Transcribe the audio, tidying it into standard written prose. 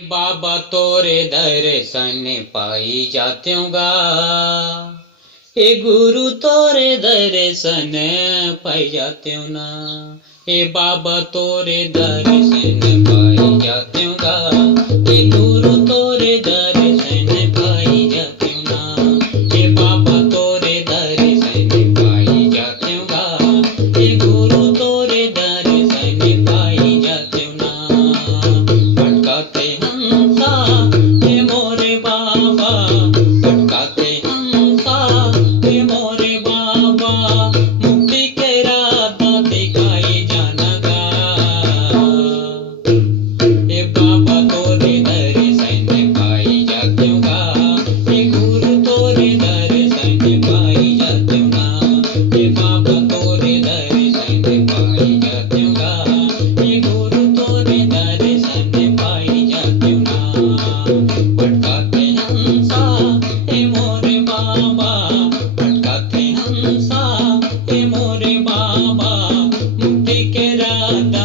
बाबा तोरे दर्शन पाई जात्यूंगा, हे गुरु तोरे दर्शन पाई जात्यूं ना। हे बाबा तोरे दर्शन पाई जात्यूंगा, हे गुरु तोरे दर्शन पाई जात्यूं ना। हे बाबा तोरे दर्शन पाई जात्यूंगा, हे गुरु तोरे दर्शन पाई जात्यूं ना। भटकाते हंसा हे मोरे बाबा, भटकाते हंसा हे मोरे बाबा, मुक्ति के रास्ता दिखाई जानगा। हे बाबा तोरे दर्शन पाई जात्यूंगा, हे गुरु तोरे दर्शन पाई जात्यूं ना। हे बाबा तोरे दर्शन पाई जात्यूंगा, हे गुरु तोरे दर्शन पाई जात्यूं ना। भटकाते हंसा हे मोरे बाबा, भटकाते हंसा हे मोरे बाबा, मुक्ति के रास्ता